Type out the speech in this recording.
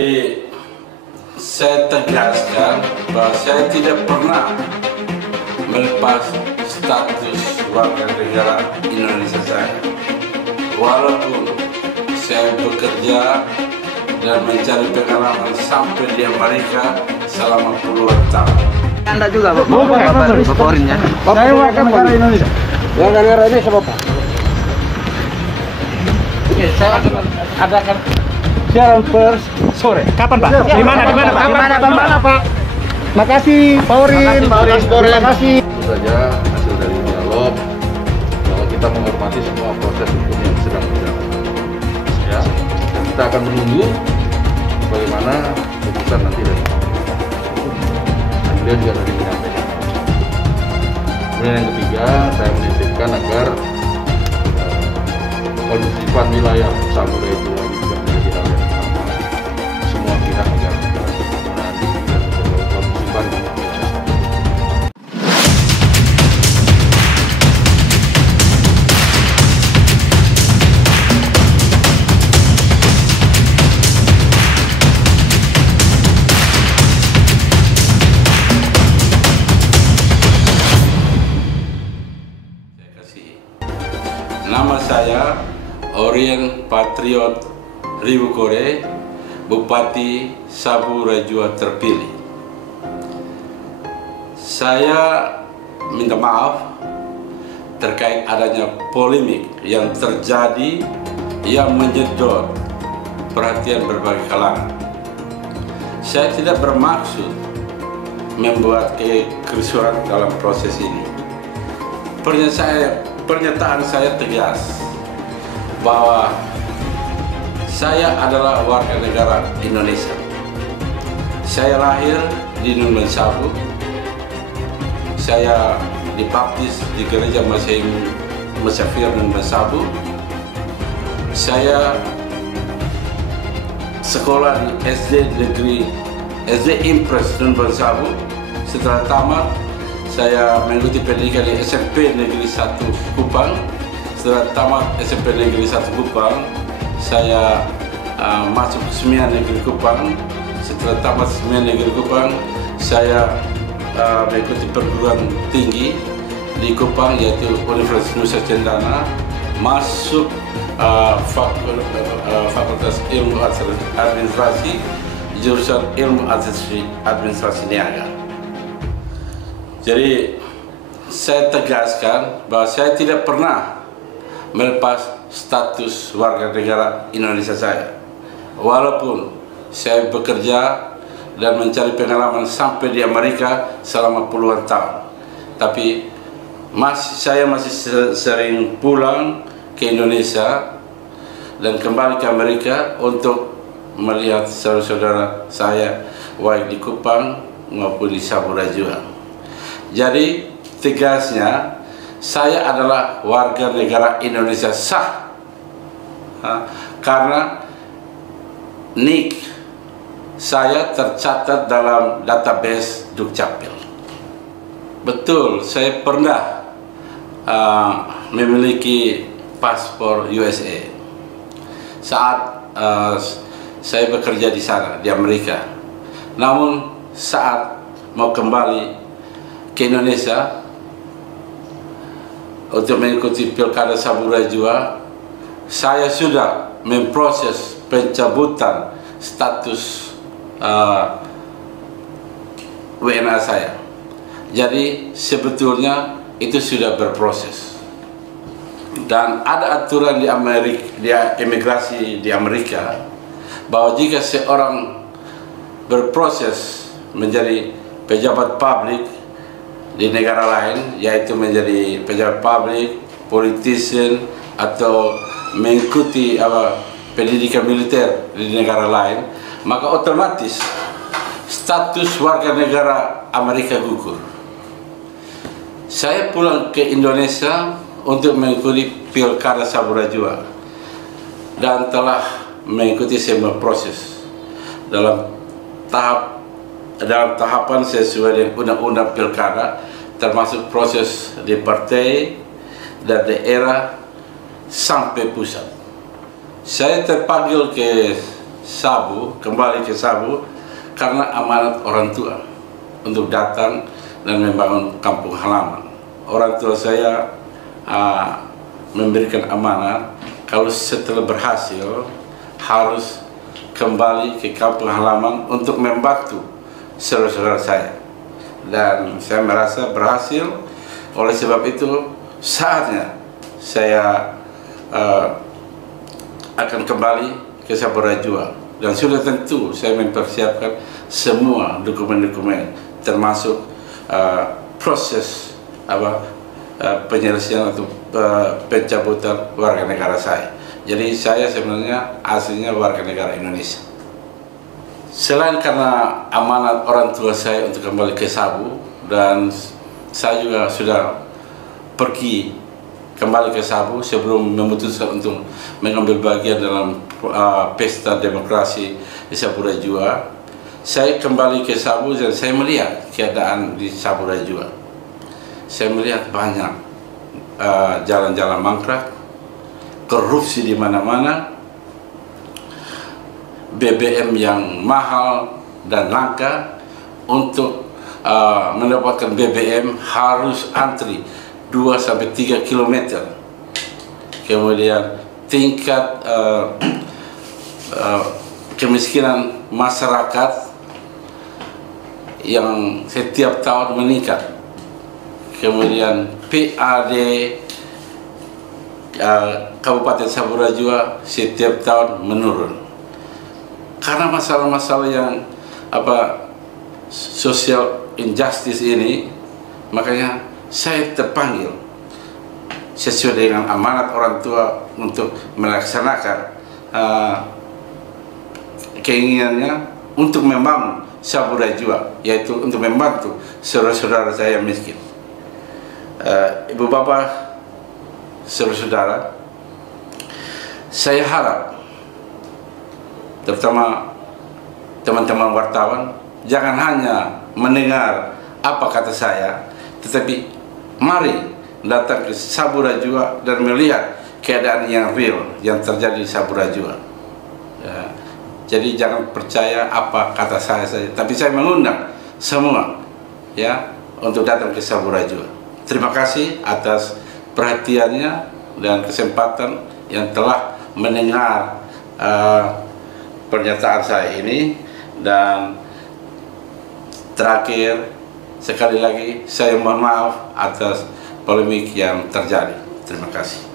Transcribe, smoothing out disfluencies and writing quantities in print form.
Jadi, saya tegaskan bahwa saya tidak pernah melepas status warga negara Indonesia saya. Walaupun saya bekerja dan mencari pengalaman sampai di Amerika selama puluhan tahun. Anda juga Bapak Orinnya. Saya warga negara Indonesia. Warga negara Indonesia Bapak. Oke, saya akan adakan Siaran pers sore. Kapan Pak? Di mana Pak? Di mana Pak? Makasih Pak Orin. Terima kasih. Tentu saja hasil dari dialog bahwa kita menghormati semua proses hukum yang sedang berjalan. Ya, dan kita akan menunggu bagaimana keputusan nanti dari dan beliau juga tadi menyampaikan. Kemudian yang ketiga, saya menitipkan agar kondusifan wilayah Saburai itu lagi juga menjadi hal yang utama semua pihak agar nanti dan kondusifan di wilayah Saburai. Nama saya Orien Patriot Ribukore, Bupati Sabu Rajua terpilih. Saya minta maaf terkait adanya polemik yang terjadi yang menyedot perhatian berbagai kalangan. Saya tidak bermaksud membuat kerusuhan dalam proses ini. Pernyataan saya tegas bahwa saya adalah warga negara Indonesia. Saya lahir di Numan Sabu. Saya dibaptis di gereja Musafir Numan Sabu. Saya sekolah di SD Impres Numan Sabu. Setelah tamat, saya mengikuti pendidikan di SMP Negeri 1 Kupang. Setelah tamat SMP Negeri 1 Kupang, saya masuk ke Semian Negeri Kupang. Setelah tamat Semian Negeri Kupang, saya mengikuti perguruan tinggi di Kupang, yaitu Universitas Nusa Cendana, masuk Fakultas Ilmu Administrasi, jurusan Ilmu Administrasi Niaga. Jadi, saya tegaskan bahwa saya tidak pernah melepas status warga negara Indonesia saya. Walaupun saya bekerja dan mencari pengalaman sampai di Amerika selama puluhan tahun. Tapi saya masih sering pulang ke Indonesia dan kembali ke Amerika untuk melihat saudara-saudara saya baik di Kupang maupun di Sabu Rajua. Jadi tegasnya, saya adalah warga negara Indonesia sah karena NIK saya tercatat dalam database Dukcapil. Betul, saya pernah memiliki paspor USA saat saya bekerja di sana, di Amerika. Namun saat mau kembali ke Indonesia untuk mengikuti Pilkada Sabu Rajua, saya sudah memproses pencabutan status WNA saya. Jadi sebetulnya itu sudah berproses. Dan ada aturan di imigrasi di Amerika bahwa jika seorang berproses menjadi pejabat publik di negara lain, yaitu menjadi pejabat publik, politician, atau mengikuti pendidikan militer di negara lain, maka otomatis status warga negara Amerika gugur. Saya pulang ke Indonesia untuk mengikuti Pilkada Sabu Rajua dan telah mengikuti semua proses dalam tahapan sesuai dengan undang-undang pilkada, termasuk proses di partai dan daerah sampai pusat. Saya terpanggil ke Sabu, kembali ke Sabu karena amanat orang tua untuk datang dan membangun kampung halaman. Orang tua saya memberikan amanat kalau setelah berhasil harus kembali ke kampung halaman untuk membantu saudara-saudara saya, dan saya merasa berhasil. Oleh sebab itu saatnya saya akan kembali ke Saburajua, dan sudah tentu saya mempersiapkan semua dokumen-dokumen termasuk proses penyelesaian atau pencabutan warga negara saya. Jadi saya sebenarnya aslinya warga negara Indonesia. Selain karena amanat orang tua saya untuk kembali ke Sabu, dan saya juga sudah pergi kembali ke Sabu sebelum memutuskan untuk mengambil bagian dalam pesta demokrasi di Saburajua. Saya kembali ke Sabu dan saya melihat keadaan di Saburajua. Saya melihat banyak jalan-jalan mangkrak, korupsi di mana-mana, BBM yang mahal dan langka. Untuk mendapatkan BBM harus antri 2-3 km. Kemudian tingkat kemiskinan masyarakat yang setiap tahun meningkat. Kemudian PAD Kabupaten Saburajua setiap tahun menurun karena masalah-masalah yang social injustice ini. Makanya saya terpanggil sesuai dengan amanat orang tua untuk melaksanakan keinginannya untuk membangun Saburajua, yaitu untuk membantu saudara-saudara saya yang miskin. Ibu bapak, saudara-saudara, saya harap terutama teman-teman wartawan jangan hanya mendengar apa kata saya, tetapi mari datang ke Saburajua dan melihat keadaan yang real yang terjadi di Saburajua. Jadi jangan percaya apa kata saya saja, tapi saya mengundang semua untuk datang ke Saburajua. Terima kasih atas perhatiannya dan kesempatan yang telah mendengar pernyataan saya ini. Dan terakhir sekali lagi saya mohon maaf atas polemik yang terjadi. Terima kasih.